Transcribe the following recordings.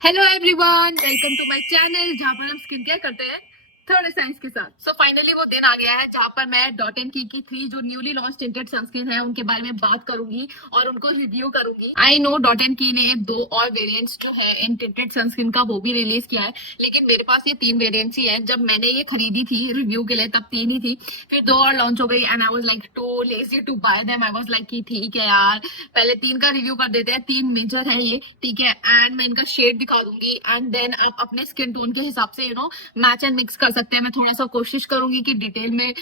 Hello everyone, welcome to my channel जहां पर हम स्किन केयर करते हैं थोड़े साइंस के साथ। सो फाइनली वो दिन आ गया है जहां पर मैं डॉट एंड की 3 जो न्यूली लॉन्च टिंटेड सनस्क्रीन है उनके बारे में बात करूंगी और उनको रिव्यू करूंगी। आई नो डॉट एंड की ने 2 और वेरिएंट्स जो है इन टिंटेड सनस्क्रीन का वो भी रिलीज किया है, लेकिन मेरे पास ये 3 वेरिएंट्स ही है। जब मैंने ये खरीदी थी रिव्यू के लिए तब 3 ही थी, फिर 2 और लॉन्च हो गई and I was like too lazy to buy them. I was like कि ठीक है यार, पहले 3 का रिव्यू कर देते हैं। 3 मेजर है ये, ठीक है, एंड मैं इनका शेड दिखा दूंगी एंड देन आप अपने स्किन टोन के हिसाब से मैच एंड मिक्स कर सकते हैं। मैं थोड़ा सा कोशिश करूंगी कि डिटेल में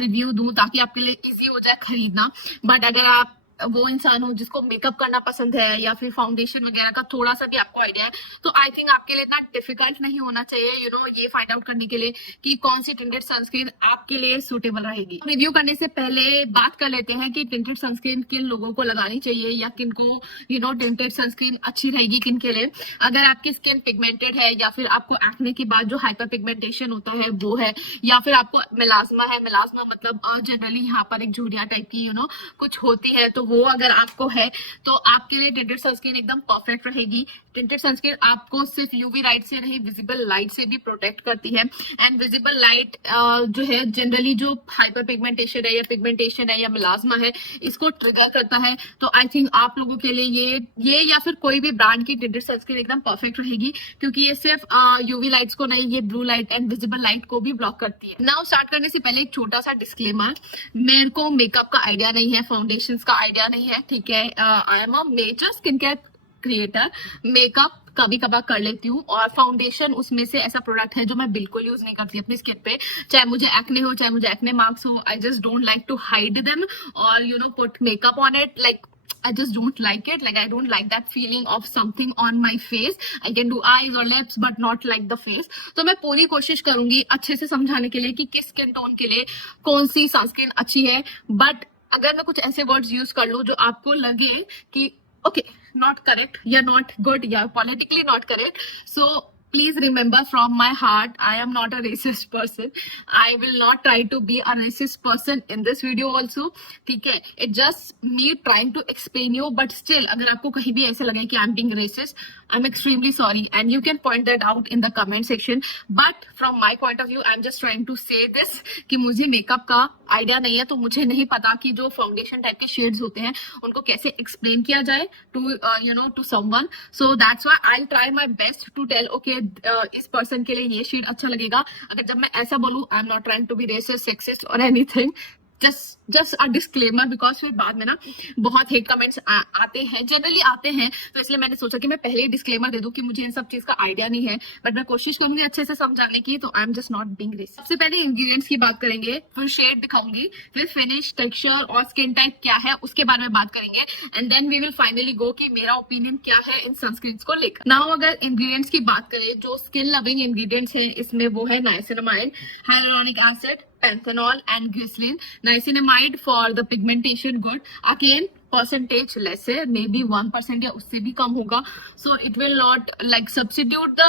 रिव्यू दूं ताकि आपके लिए इजी हो जाए खरीदना। बट अगर आप वो इंसान हो जिसको मेकअप करना पसंद है या फिर फाउंडेशन वगैरह का थोड़ा सा भी आपको आइडिया है, तो आई थिंक आपके लिए इतना डिफिकल्ट नहीं होना चाहिए ये फाइंड आउट करने के लिए कि कौन सी टिंटेड सनस्क्रीन आपके लिए सूटेबल रहेगी। रिव्यू करने से पहले बात कर लेते हैं कि टिंटेड सनस्क्रीन किन लोगों को लगानी चाहिए या किन को टिंटेड सनस्क्रीन अच्छी रहेगी किन के लिए। अगर आपकी स्किन पिगमेंटेड है या फिर आपको एक्ने के बाद जो हाइपर पिगमेंटेशन होता है वो है, या फिर आपको मेलास्मा है, मेलास्मा मतलब जनरली यहाँ पर एक झुर्रियां टाइप की कुछ होती है, तो वो अगर आपको है तो आपके लिए टिंटेड सनस्क्रीन एकदम परफेक्ट रहेगी। टिंटेड सनस्क्रीन आपको सिर्फ यूवी लाइट से नहीं, विजिबल लाइट से भी प्रोटेक्ट करती है। एंड विजिबल लाइट जो है जनरली जो हाइपर पिगमेंटेशन है या पिगमेंटेशन है या मेलास्मा है इसको ट्रिगर करता है। तो आई थिंक आप लोगों के लिए ये या फिर कोई भी ब्रांड की टिंटेड सनस्क्रीन एकदम परफेक्ट रहेगी, क्योंकि ये सिर्फ यूवी लाइट्स को नहीं, ये blue light and visible light को भी ब्लॉक करती है। नाउ स्टार्ट करने से पहले एक छोटा सा डिस्क्लेमर, मेरे को मेकअप का आइडिया नहीं है, फाउंडेशन का आइडिया नहीं है, ठीक है। I am a major skin care creator. Makeup कभी कभार कर लेती हूँ और फाउंडेशन उसमें से ऐसा प्रोडक्ट है जो मैं बिल्कुल यूज नहीं करती अपनी स्किन पे, चाहे मुझे एक्ने हो, चाहे मुझे एक्ने मार्क्स हो। I just don't like to hide them और put makeup on it. Like I just don't like it. Like I don't like that feeling of something on my face. I can do eyes or lips, but not like the face. तो मैं पूरी कोशिश करूंगी अच्छे से समझाने के लिए कि किस स्किन टोन के लिए कौन सी सनस्क्रीन अच्छी है। बट अगर मैं कुछ ऐसे वर्ड्स यूज कर लूं जो आपको लगे कि ओके, नॉट करेक्ट या नॉट गुड या politically not correct, so please remember from my heart, I am not a racist person. I will not try to be a racist person in this video also. ठीक है, it just me trying to explain you, but still अगर आपको कहीं भी ऐसे लगे कि I'm being racist, I'm extremely sorry and you can point that out in the comment section. But from my point of view, I'm just trying to say this कि मुझे makeup का आइडिया नहीं है, तो मुझे नहीं पता कि जो फाउंडेशन टाइप के शेड्स होते हैं उनको कैसे एक्सप्लेन किया जाए to someone. So that's why I try my best to tell okay इस पर्सन के लिए ये शेड अच्छा लगेगा। अगर जब मैं ऐसा बोलूं, I am not trying to be racist, sexist और anything, just a disclaimer, because फिर बाद में ना बहुत हेट कमेंट्स आते हैं, जनरली आते हैं, तो इसलिए मैंने सोचा कि मैं पहले ही डिस्क्लेमर दे दूं कि मुझे इन सब चीज का आइडिया नहीं है, बट मैं कोशिश करूंगी अच्छे से समझाने की। तो I am just not being racist. सबसे पहले इंग्रेडिएंट्स की बात करेंगे, फिर शेड दिखाऊंगी, फिर फिनिश, टेक्सचर और स्किन टाइप क्या है उसके बारे में बात करेंगे, and then we will finally go कि मेरा ओपिनियन क्या है इन सनस्क्रीन को लेकर। नाउ अगर इंग्रेडिएंट्स की बात करें, जो स्किन लविंग इंग्रेडिएंट्स है इसमें वो है niacinamide, hyaluronic acid, panthenol and glycerin. Niacinamide for the pigmentation good. Again, percentage less है, मे बी 1% या उससे भी कम होगा, so it will not like substitute the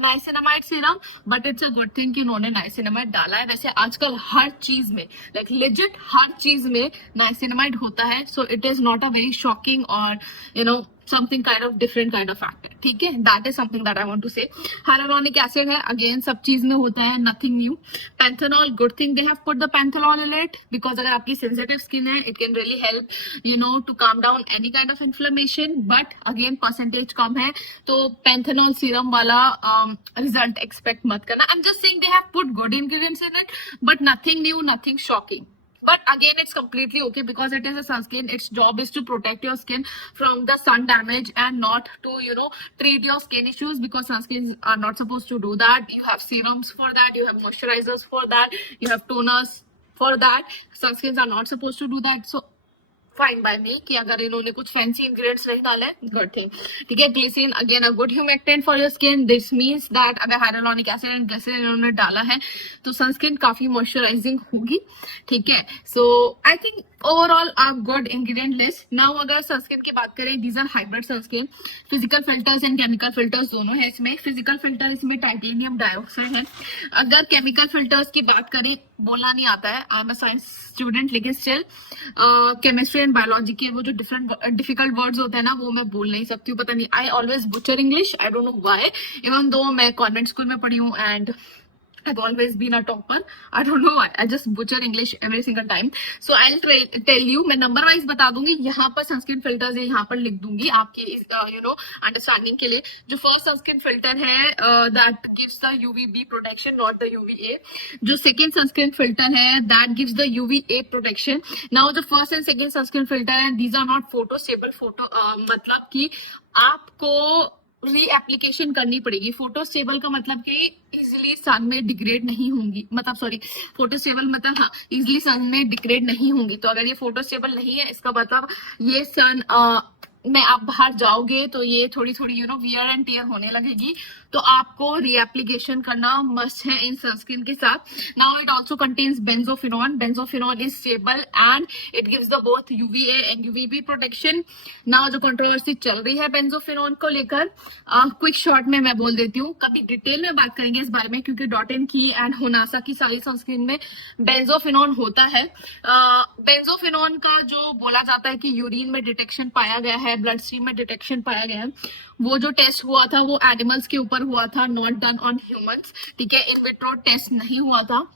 niacinamide serum, but it's a good thing कि उन्होंने niacinamide डाला है। वैसे आजकल हर चीज में, like legit हर चीज में niacinamide होता है, so it is not a very shocking or something kind of different kind of factor, ठीक है। that is something that I want to say. hyaluronic acid है, again सब चीज में होता है, nothing new. panthenol, good thing they have put the panthenol in it, because अगर आपकी sensitive skin है, it can really help to calm down any kind of inflammation, but again percentage कम है, तो panthenol serum वाला result expect मत करना। I'm just saying they have put good ingredients in it, but nothing new, nothing shocking. But again, it's completely okay because it is a sunscreen. Its job is to protect your skin from the sun damage and not to treat your skin issues, because sunscreens are not supposed to do that. You have serums for that, you have moisturizers for that, you have toners for that. Sunscreens are not supposed to do that. So fine by me कि अगर इन्होंने कुछ fancy ingredients नहीं डाले, good thing, ठीक है। Glycerine again a good humectant for your skin. This means that अगर hyaluronic acid and glycerine इन्होंने डाला है तो सनस्क्रीन काफी मॉइस्चराइजिंग होगी, ठीक है। So I think overall a good ingredient list. Now अगर सनस्क्रीन की बात करें, these are hybrid sunscreen, physical filters and chemical filters दोनों है इसमें। फिजिकल फिल्टर इसमें टाइटेनियम डाइऑक्साइड है। अगर केमिकल फिल्टर्स की बात करें, बोलना नहीं आता है, I am a science student, लेकिन स्टिल केमिस्ट्री एंड बायोलॉजी के वो जो डिफिकल्ट वर्ड्स होते हैं ना, वो मैं बोल नहीं सकती हूँ, पता नहीं, I always butcher English, I don't know why, even though मैं कॉन्वेंट स्कूल में पढ़ी हूँ and I've always been a topper. I don't know why. I just butcher English every single time. So I'll tell you. मैं number wise बता दूंगी। यहाँ पर sunscreen filters है, यहाँ पर लिख दूंगी आपके अंडरस्टैंडिंग के लिए। जो फर्स्ट सनस्क्रीन फिल्टर है that gives the UVB protection, not the UVA. जो सेकेंड सनस्क्रीन फिल्टर है that gives the UVA protection. Now जो first and second sunscreen filter है, these are not photo stable. मतलब कि आपको री एप्लीकेशन करनी पड़ेगी। फोटो स्टेबल का मतलब कि इजिली सन में डिग्रेड नहीं होंगी, मतलब सॉरी, फोटो स्टेबल मतलब हाँ, इजिली सन में डिग्रेड नहीं होंगी। तो अगर ये फोटो स्टेबल नहीं है, इसका मतलब ये सन में आप बाहर जाओगे तो ये थोड़ी थोड़ी वियर एंड टियर होने लगेगी। तो आपको रीएप्लीकेशन करना मस्ट है इन सनस्क्रीन के साथ। Now it also contains benzophenone. Benzophenone is stable and it gives the both UVA and UVB protection. Now जो कंट्रोवर्सी चल रही है बेंजोफिनॉन को लेकर, क्विक शॉर्ट में मैं बोल देती हूँ, कभी डिटेल में बात करेंगे इस बारे में, क्योंकि डॉट की एंड होनासा की सारी सनस्क्रीन में बेंजोफिनॉन होता है। बेंजोफिनॉन का जो बोला जाता है कि यूरिन में डिटेक्शन पाया गया है, ब्लड स्ट्रीम में डिटेक्शन पाया गया है, वो जो टेस्ट हुआ था वो एनिमल्स के ऊपर हुआ था, नॉट डन ऑन ह्यूमंस। ठीक है, इन विट्रो टेस्ट नहीं हुआ था।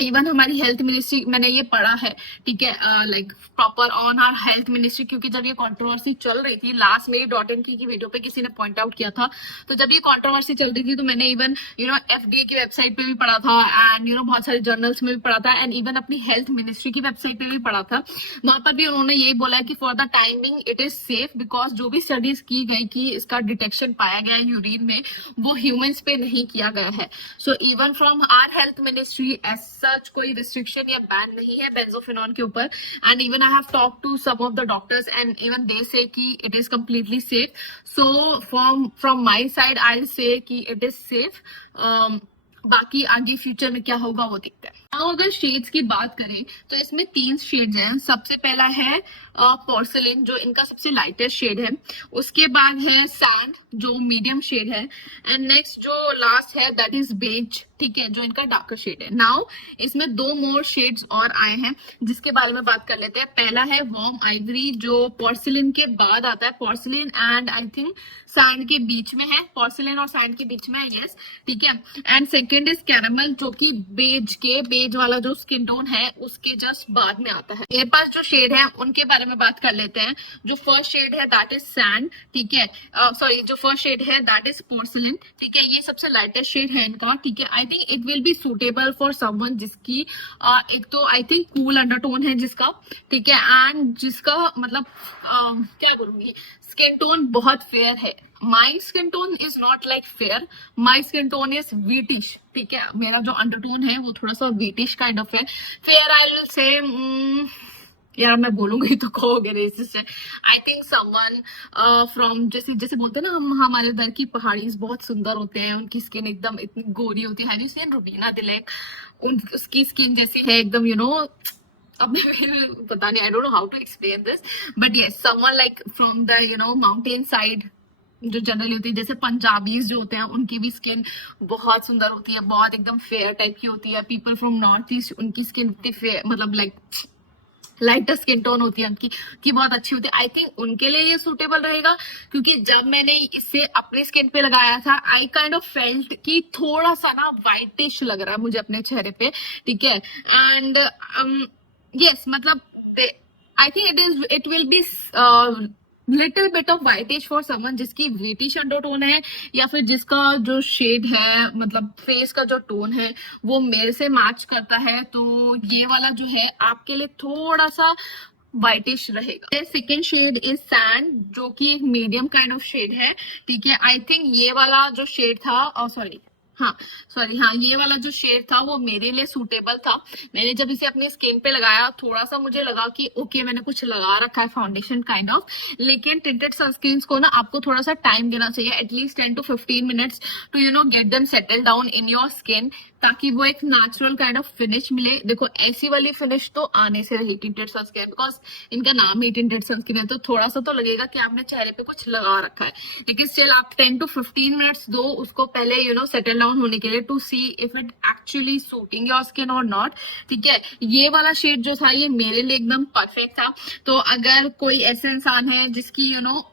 इवन हमारी हेल्थ मिनिस्ट्री, मैंने ये पढ़ा है, ठीक है, like proper on our health ministry, क्योंकि जब ये कंट्रोवर्सी चल रही थी, लास्ट में डॉट इन की वीडियो पे किसी ने पॉइंट आउट किया था, तो जब ये कंट्रोवर्सी चल रही थी तो मैंने इवन एफडीए की वेबसाइट पे भी पढ़ा था एंड बहुत सारे जर्नल्स में भी पढ़ा था एंड इवन अपनी हेल्थ मिनिस्ट्री की वेबसाइट पे भी पढ़ा था। वहां पर भी उन्होंने यही बोला है कि for the timing it is safe, because जो भी स्टडीज की गई कि इसका डिटेक्शन पाया गया है यूरिन में, वो ह्यूमंस पे नहीं किया गया है। So even from our health ministry as such कोई रिस्ट्रिक्शन या बैन नहीं है बेंजोफिनॉन के ऊपर। And even I have talk to some of the doctors and even they say कि it is completely safe. So from my side I say कि it is safe. बाकी आगे फ्यूचर में क्या होगा वो देखते हैं। now, अगर शेड्स की बात करें तो इसमें 3 शेड्स हैं। सबसे पहला है पोर्सिलिन, जो इनका सबसे लाइटेस्ट शेड है। उसके बाद है सैंड, जो मीडियम शेड है, एंड नेक्स्ट जो लास्ट है दैट इज बेज, ठीक है, जो इनका डार्कर शेड है। नाउ इसमें 2 मोर शेड्स और आए हैं जिसके बारे में बात कर लेते हैं। पहला है वार्म आइवरी, जो पोर्सिलिन के बाद आता है। Porcelain and I think sand के बीच में है, पोर्सिलिन और सैंड के बीच में है, यस, ठीक है। एंड सेकेंड इज कैरामल, जो कि बेज वाला जो स्किन टोन है उसके जस्ट बाद में आता है। मेरे पास जो शेड है उनके बारे में बात कर लेते हैं। जो फर्स्ट शेड है दैट इज सैंड, ठीक है, सॉरी, जो फर्स्ट शेड है दैट इज पोर्सिलिन, ठीक है, ये सबसे लाइटेस्ट शेड है इनका, ठीक है। I think it will be suitable for someone जिसकी एक तो आई थिंक कूल अंडरटोन है जिसका, ठीक है, एंड जिसका मतलब क्या बोलूंगी, स्किन टोन बहुत फेयर है। My skin tone is not like fair, my skin tone is wheatish, ठीक है, मेरा जो अंडरटोन है वो थोड़ा सा वीटिश काइंड ऑफ है। फेयर आई विल से, यार मैं बोलूंगी तो कहोगे रेसिस्ट है। आई थिंक समवन फ्रॉम, जैसे जैसे बोलते हैं ना हम, हमारे उधर की पहाड़ीज बहुत सुंदर होते हैं, उनकी स्किन एकदम इतनी गोरी होती है। Have you seen Rubina Dilaik? उसकी स्किन जैसी है एकदम, अब पता नहीं, I don't know how to explain this, but yes, someone like from the mountain side, जो जनरली होती है, जैसे पंजाबीज जो होते हैं उनकी भी स्किन बहुत सुंदर होती है, बहुत एकदम फेयर टाइप की होती है। पीपल फ्रॉम नॉर्थ ईस्ट, उनकी स्किन इतनी फेयर, मतलब लाइक लाइटर स्किन टोन होती है उनकी, की बहुत अच्छी होती है। आई थिंक उनके लिए ये सूटेबल रहेगा, क्योंकि जब मैंने इसे अपने स्किन पे लगाया था, आई काइंड ऑफ फेल्ट कि थोड़ा सा ना व्हाइटिश लग रहा है मुझे अपने चेहरे पे, ठीक है। एंड यस, मतलब I think it will be little bit of whitish for someone जिसकी व्हाइटिश अंडरटोन है, या फिर जिसका जो शेड है, मतलब फेस का जो टोन है वो मेरे से मैच करता है। तो ये वाला जो है आपके लिए थोड़ा सा व्हाइटिश रहेगा। सेकेंड शेड इज सैंड, जो कि एक मीडियम काइंड ऑफ शेड है, ठीक है। आई थिंक ये वाला जो शेड था, हाँ, ये वाला जो शेड था वो मेरे लिए सूटेबल था। मैंने जब इसे अपनी स्किन पे लगाया, थोड़ा सा मुझे लगा कि ओके, मैंने कुछ लगा रखा है फाउंडेशन काइंड ऑफ, लेकिन टिंटेड सनस्क्रीन को ना आपको थोड़ा सा टाइम देना चाहिए, at least 10 to 15 minutes to get them settle down in your skin, ताकि वो एक नेचुरल काइंड ऑफ फिनिश मिले। देखो ऐसी वाली फिनिश तो आने से रही टिंटेड सनस्क्रीन, बिकॉज इनका नाम ही टिंटेड सनस्क्रीन है, तो थोड़ा सा तो लगेगा कि आपने चेहरे पे कुछ लगा रखा है। लेकिन स्टिल आप 10 to 15 मिनट्स दो उसको पहले सेटल डाउन होने के लिए, to see if it actually suiting your skin और नॉट। ठीक है, ये वाला शेड जो था ये मेरे लिए एकदम परफेक्ट था। तो अगर कोई ऐसे इंसान है जिसकी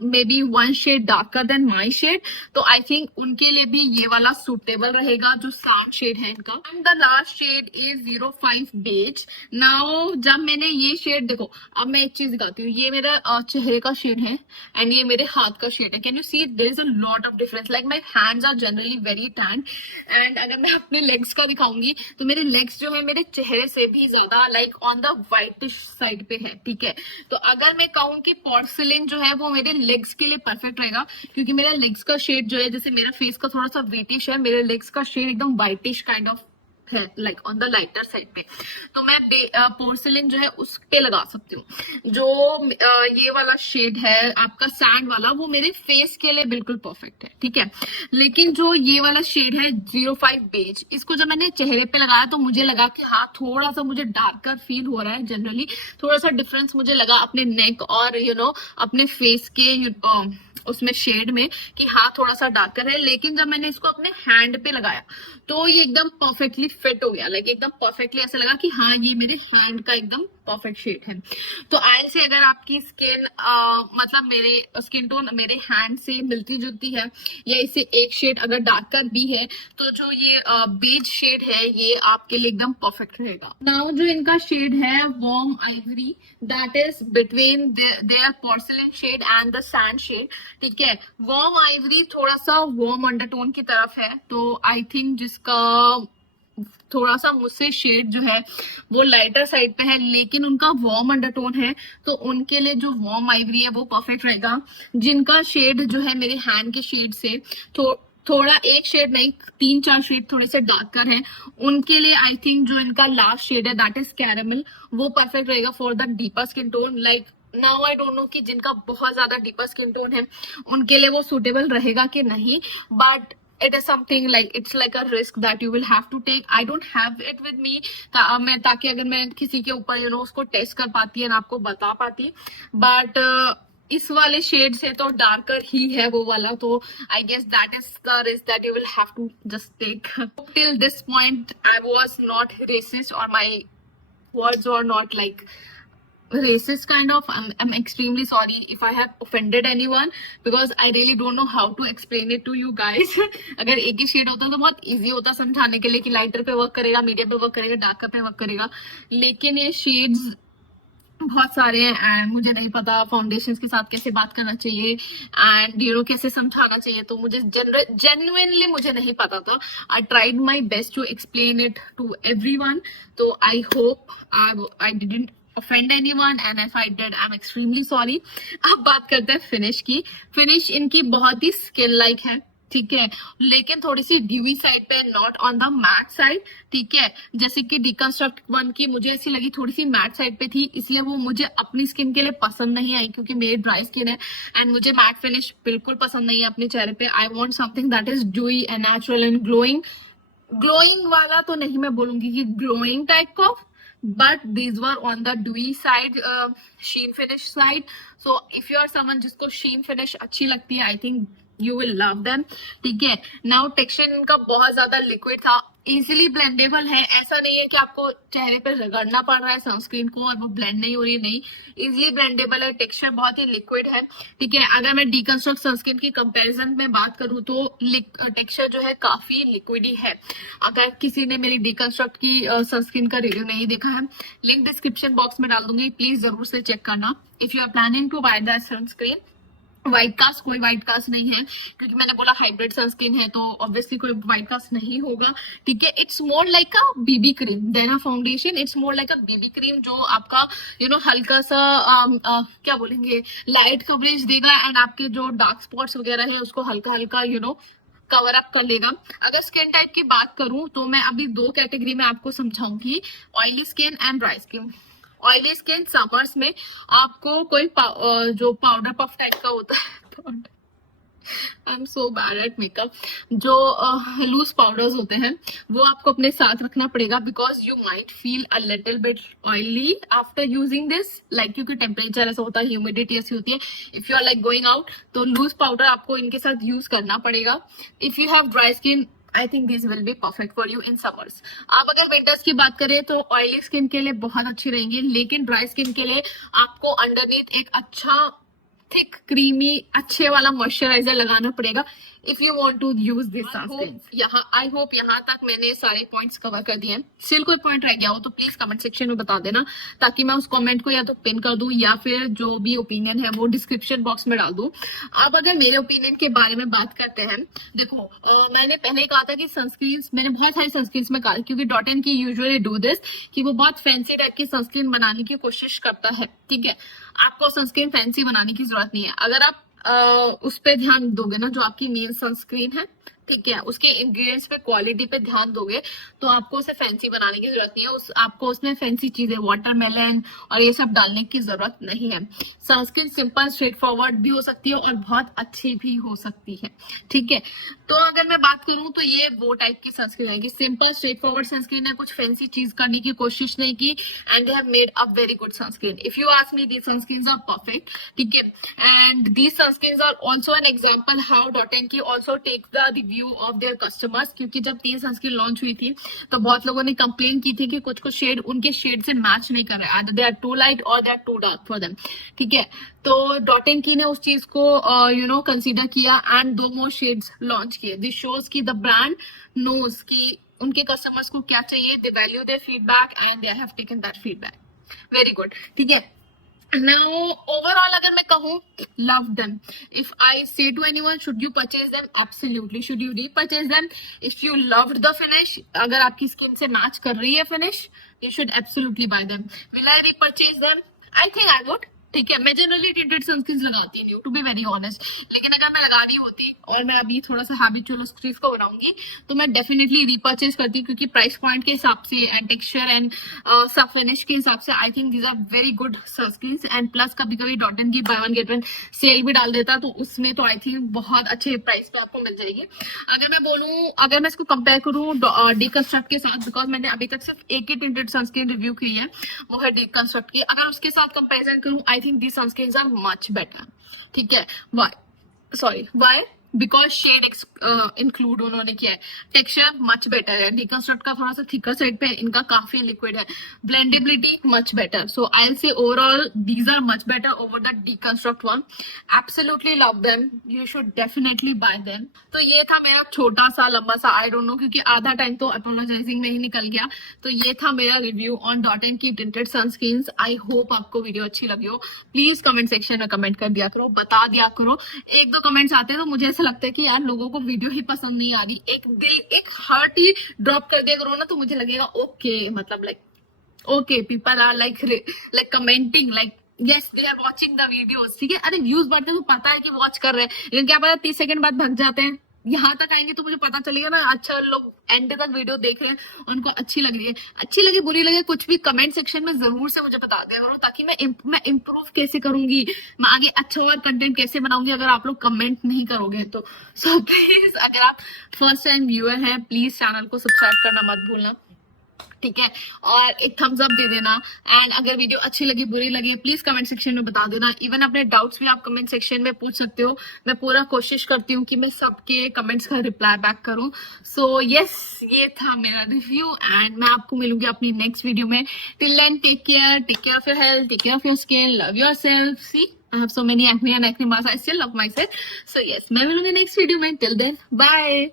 maybe 1 shade darker than my shade, तो आई थिंक उनके लिए भी ये वाला सूटेबल रहेगा जो सैंड शेड है इनका। And the last shade is 05 beige. Now जब मैंने ये शेड, देखो अब मैं एक चीज दिखाती हूँ, ये मेरा चेहरे का शेड है एंड ये मेरे हाथ का शेड है। Can you see there is a lot of difference, like my hands are generally very tan. And अगर मैं अपने लेग्स का दिखाऊंगी तो मेरे लेग्स जो है मेरे चेहरे से भी ज्यादा like on the whitish side पे है। ठीक है, तो अगर मैं कहूँ कि पोर्सिलिन जो है वो मेरे लेग्स के लिए परफेक्ट रहेगा, क्योंकि मेरा लेग्स का शेड जो है, जैसे मेरा फेस का थोड़ा सा वेटिश है, मेरे लेग्स का शेड एकदम व्हाइटिश काइंड ऑफ है, like on the lighter side पे। तो मैं पोर्सिलिन जो है उस पे लगा सकती हूँ। जो ये वाला शेड है आपका सैंड वाला, वो मेरे फेस के लिए बिल्कुल परफेक्ट है। ठीक है, लेकिन जो ये वाला शेड है 05 बेज, इसको जब मैंने चेहरे पे लगाया तो मुझे लगा कि हाँ थोड़ा सा मुझे डार्कर फील हो रहा है। जनरली थोड़ा सा डिफरेंस मुझे लगा अपने नेक और अपने फेस के उसमें शेड में, कि हाँ थोड़ा सा डार्कर है। लेकिन जब मैंने इसको अपने हैंड पे लगाया तो ये एकदम परफेक्टली फिट हो गया, लाइक एकदम परफेक्टली ऐसा लगा कि हाँ ये मेरे हैंड का एकदम परफेक्ट शेड है। तो आई से अगर आपकी स्किन मतलब मेरे स्किन टोन मेरे हैंड से मिलती जुलती है, या इससे एक शेड अगर डार्कर भी है, तो जो ये बेज शेड है ये आपके लिए एकदम परफेक्ट रहेगा। नाउ जो इनका शेड है warm ivory, that is between their porcelain shade and the sand shade. ठीक है, वार्म आइवरी थोड़ा सा वार्म अंडरटोन की तरफ है, तो आई थिंक जिसका थोड़ा सा मुझसे शेड जो है वो लाइटर साइड पे है लेकिन उनका वार्म अंडरटोन है, तो उनके लिए जो वार्म आइवरी है वो परफेक्ट रहेगा। जिनका शेड जो है मेरे हैंड के शेड से थोड़ा एक शेड नहीं 3-4 शेड थोड़े से डार्कर है, उनके लिए आई थिंक जो इनका लास्ट शेड है दैट इज कैरेमल, वो परफेक्ट रहेगा for the deeper skin tone. Like now I don't no कि जिनका बहुत ज्यादा डीपर स्किन टोन है उनके लिए वो सुटेबल रहेगा कि नहीं, but it is something like it's like a risk that you will have to take. I don't have it with me मैं ताकि अगर मैं किसी के ऊपर उसको टेस्ट कर पाती है ना आपको बता पाती, बट इस वाले शेड से तो डार्कर ही है वो वाला, तो I guess that is the risk that you will have to just take. Till this point I was not resist और my words were not like racist kind of. I'm extremely sorry if I have offended anyone because I really don't know how to explain it to you guys. अगर एक ही shade होता तो बहुत easy होता समझाने के लिए कि लाइटर पे वर्क करेगा, मीडियम पे वर्क करेगा, डार्कर पे वर्क करेगा, लेकिन ये शेड्स बहुत सारे हैं एंड मुझे नहीं पता फाउंडेशंस के साथ कैसे बात करना चाहिए एंड कैसे समझाना चाहिए, तो मुझे जेन्युइनली मुझे नहीं पता था। I tried my best to explain it to everyone, तो I hope I didn't offend anyone and if I did I'm extremely sorry। अब बात करते हैं फिनिश की। फिनिश इनकी बहुत ही स्किन लाइक है, ठीक है, लेकिन थोड़ी सी ड्यूई साइड पे, not on the matte side. ठीक है, जैसे कि डिकंस्ट्रक्ट वन की मुझे ऐसी लगी थोड़ी सी मैट साइड पे थी, इसलिए वो मुझे अपनी स्किन के लिए पसंद नहीं आई क्योंकि मेरी ड्राई स्किन है एंड मुझे मैट फिनिश बिल्कुल पसंद नहीं है अपने चेहरे पे। I want something that is dewy and natural and glowing. Glowing वाला तो नहीं मैं बोलूंगी कि glowing type of, but these were on the dewy side, sheen finish side. So if you are someone जिसको sheen finish अच्छी लगती है, I think you will love them। ठीक है, now texture इनका बहुत ज्यादा लिक्विड था, इजिली ब्लेंडेबल है, ऐसा नहीं है कि आपको चेहरे पर रगड़ना पड़ रहा है सनस्क्रीन को और वो ब्लेंड नहीं हो रही, नहीं, इजिली ब्लेंडेबल है, टेक्सचर बहुत ही लिक्विड है। ठीक है, अगर मैं डिकंस्ट्रक्ट सनस्क्रीन की कंपैरिजन में बात करूं तो टेक्सचर जो है काफी लिक्विड ही है। अगर किसी ने मेरी डिकंस्ट्रक्ट की सनस्क्रीन का रिव्यू नहीं देखा है, लिंक डिस्क्रिप्शन बॉक्स में डाल दूंगी, प्लीज जरूर से चेक करना if you are planning to buy the sunscreen. White cast, कोई व्हाइट कास्ट नहीं है क्योंकि मैंने बोला हाइब्रिड सनस्क्रीन है तो ऑब्वियसली कोई व्हाइट कास्ट नहीं होगा। ठीक है, it's more like a BB cream than a foundation, it's more like a BB cream जो आपका हल्का सा क्या बोलेंगे लाइट कवरेज देगा एंड आपके जो डार्क स्पॉट्स वगैरह है उसको हल्का हल्का कवर अप कर लेगा। अगर स्किन टाइप की बात करूं तो मैं अभी 2 कैटेगरी में आपको समझाऊंगी, oily skin and dry skin. Oily skin summers में आपको कोई जो पाउडर पफ टाइप का होता है I am so bad at makeup. जो लूज पाउडर्स होते हैं वो आपको अपने साथ रखना पड़ेगा, because you might feel a little bit oily after using this, like क्योंकि टेम्परेचर ऐसा होता है, ह्यूमिडिटी ऐसी होती है। If you are like going out तो लूज पाउडर आपको इनके साथ यूज करना पड़ेगा। If you have dry skin, I think this will be perfect for you in summers. आप अगर विंटर्स की बात करें तो ऑयली स्किन के लिए बहुत अच्छी रहेंगी, लेकिन ड्राई स्किन के लिए आपको अंडरनीथ एक अच्छा थिक क्रीमी अच्छे वाला मॉइस्चराइजर लगाना पड़ेगा if you want to use this sunscreen. I hope यहाँ तक मैंने सारे पॉइंट्स कवर कर दिए हैं। स्टिल कोई पॉइंट रह गया हो तो प्लीज कमेंट सेक्शन में बता देना, ताकि मैं उस कमेंट को या तो पिन कर दूं या फिर जो भी ओपिनियन है वो डिस्क्रिप्शन बॉक्स में डाल दूं। अब अगर मेरे ओपिनियन के बारे में बात करते हैं, देखो मैंने पहले कहा था कि सनस्क्रीन, मैंने बहुत सारी सनस्क्रीन में कहा, क्योंकि डॉट एंड की यूजुअली डू दिस कि वो बहुत फैंसी टाइप की सनस्क्रीन बनाने की कोशिश करता है। ठीक है, आपको सनस्क्रीन फैंसी बनाने की जरूरत नहीं है। अगर आप उस पे ध्यान दोगे ना, जो आपकी मेन सनस्क्रीन है, ठीक है, उसके इंग्रेडिएंट्स पे, क्वालिटी पे ध्यान दोगे तो आपको उसे फैंसी बनाने की जरूरत नहीं है। आपको उसमें फैंसी चीजें, वाटरमेलन और ये सब डालने की जरूरत नहीं है। सनस्क्रीन सिंपल स्ट्रेट फॉरवर्ड भी हो सकती है और बहुत अच्छी भी हो सकती है। ठीक है, तो अगर मैं बात करूं तो ये वो टाइप की सनस्क्रीन है कि सिंपल स्ट्रेट फॉरवर्ड सनस्क्रीन है, कुछ फैंसी चीज करने की कोशिश नहीं की, and they have made a very good sunscreen. If you ask me, these sunscreens are perfect. ठीक है, and these sunscreens are also an example how dot and की also take the review of their customers. क्योंकि जब 3 sunscreen launch हुई थी तो बहुत लोगों ने कंप्लेन की थी कि कुछ कुछ शेड उनके शेड से मैच नहीं कर रहे, दे आर टू लाइट और they are too dark for them. ठीक है, तो डॉट एंड की ने उस चीज को कंसीडर किया एंड 2 मोर शेड्स लॉन्च किए। दिस शोज की द ब्रांड नोज कि उनके कस्टमर्स को क्या चाहिए, दे value their feedback and they have taken that feedback very good. ठीक है, now overall अगर मैं कहूँ, love them. If I say to anyone, should you purchase them? Absolutely. Should you repurchase them? If you loved the finish, अगर आपकी skin से match कर रही है finish, you should absolutely buy them. Will I repurchase them? I think I would. ठीक है, मैं generally tinted sunscreen लगाती नहीं हूँ, टू बी वेरी ऑनेस्ट, लेकिन अगर मैं लगा रही होती और मैं अभी थोड़ा सा हैबिचुअल उस चीज को बनाऊंगी तो मैं डेफिनेटली रिपर्चेज करती, क्योंकि प्राइस पॉइंट के हिसाब से एंड टेक्सचर एंड सब फिनिश के हिसाब से I think these are very good sunscreen. And plus कभी कभी Dot and Key buy one get one sale भी डाल देता, तो उसमें तो आई थिंक बहुत अच्छे प्राइस पे आपको मिल जाएगी। अगर मैं बोलूँ, अगर मैं इसको कंपेयर करूँ डीकंस्ट्रक्ट के साथ, बिकॉज मैंने अभी तक सिर्फ एक ही tinted सनस्क्रीन रिव्यू की है, वो है डीकंस्ट्रक्ट की, अगर उसके साथ कंपेरिजन करूँ I think these sunscreens are much better. ठीक है, why? बिकॉज शेड इंक्लूड उन्होंने किया है, टेक्सचर मच बेटर है, डीकंस्ट्रक्ट का थोड़ा सा थिकर साइड पे, इनका काफी लिक्विड है, blendability much better. So I will say overall these are much better over the Deconstruct one. Absolutely love them, you should definitely buy them. तो ये था मेरा छोटा सा लंबा सा, आई डोंट नो, क्योंकि आधा टाइम तो अपोलोजाइजिंग में ही निकल गया। तो ये था मेरा रिव्यू ऑन डॉट एंड की tinted सनस्क्रीन्स। आई होप आपको वीडियो अच्छी लगी हो। प्लीज कमेंट सेक्शन में कमेंट कर दिया करो, बता दिया करो। 1-2 कमेंट्स आते हैं तो मुझे ऐसा लगता है कि यार लोगों को वीडियो ही पसंद नहीं आ रही, एक हार्ट ही ड्रॉप कर दिया करो ना, तो मुझे लगेगा ओके, मतलब like okay, people are like commenting, like yes they are watching the videos. ठीक है, अरे व्यूज बढ़ते तो पता है कि वॉच कर रहे हैं, लेकिन क्या पता 30 सेकंड बाद भग जाते हैं। यहाँ तक आएंगे तो मुझे पता चलेगा ना, अच्छा लोग एंड तक वीडियो देख रहे हैं, उनको अच्छी लग रही है, अच्छी लगे बुरी लगे कुछ भी कमेंट सेक्शन में जरूर से मुझे बता दिया करो, ताकि मैं इम्प्रूव कैसे करूंगी, मैं आगे अच्छा और कंटेंट कैसे बनाऊंगी अगर आप लोग कमेंट नहीं करोगे तो। सो प्लीज, अगर आप फर्स्ट टाइम व्यूअर हैं, प्लीज चैनल को सब्सक्राइब करना मत भूलना। ठीक है, और एक थम्स अप दे देना, एंड अगर वीडियो अच्छी लगी बुरी लगी प्लीज कमेंट सेक्शन में बता देना। इवन अपने डाउट्स भी आप कमेंट सेक्शन में पूछ सकते हो, मैं पूरा कोशिश करती हूँ कि मैं सबके कमेंट्स का रिप्लाई बैक करूँ। सो यस, ये था मेरा रिव्यू एंड मैं आपको मिलूंगी अपनी नेक्स्ट वीडियो में। Till then take care of your health, take care of your skin, love yourself. See I have so many acne and acne marks, I still love myself. So yes, मैं मिलूंगी next video में। Till then bye.